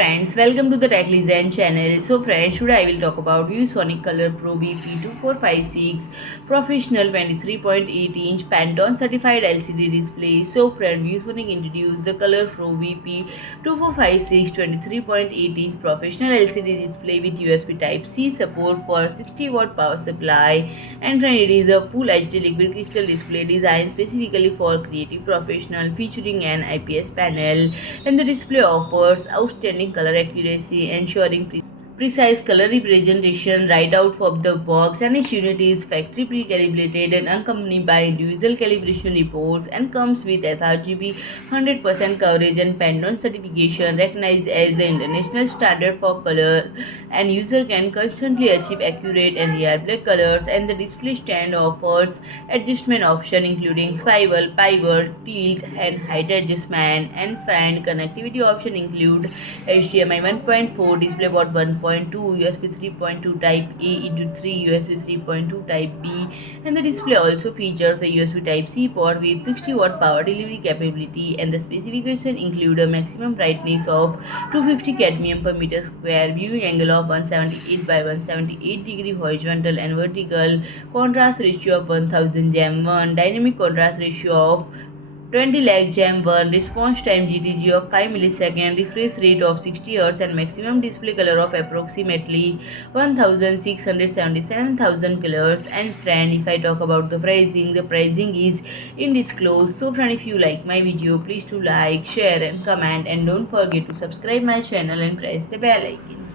friends, welcome to the Tech Design channel. So friends, today I will talk about Viewsonic ColorPro VP2456 Professional 23.8-inch Pantone certified LCD display. So friend, Viewsonic introduced the ColorPro VP2456 23.8-inch Professional LCD display with USB Type-C support for 60-watt power supply. And friend, it is a full HD liquid crystal display designed specifically for creative professional, featuring an IPS panel, and the display offers outstanding color accuracy, ensuring precise color representation right out of the box, and its unit is factory pre-calibrated and accompanied by individual calibration reports and comes with sRGB 100% coverage and Pantone certification, recognized as the international standard for color, and user can constantly achieve accurate and reliable colors. And the display stand offers adjustment option including swivel, pivot, tilt, and height adjustment, and friend connectivity option include HDMI 1.4, DisplayPort 1.2, USB 3.2 Type A into 3, USB 3.2 Type B, and the display also features a USB Type C port with 60-watt power delivery capability, and the specification include a maximum brightness of 250 cadmium per meter square, viewing angle of 178 by 178 degree horizontal and vertical, contrast ratio of 1000 Gem 1, dynamic contrast ratio of 20 lakh Gem 1, response time GTG of 5 milliseconds, refresh rate of 60 Hz, and maximum display color of approximately 1677,000 colors. And friend, if I talk about the pricing is undisclosed. So friend, if you like my video, please do like, share and comment, and don't forget to subscribe my channel and press the bell icon.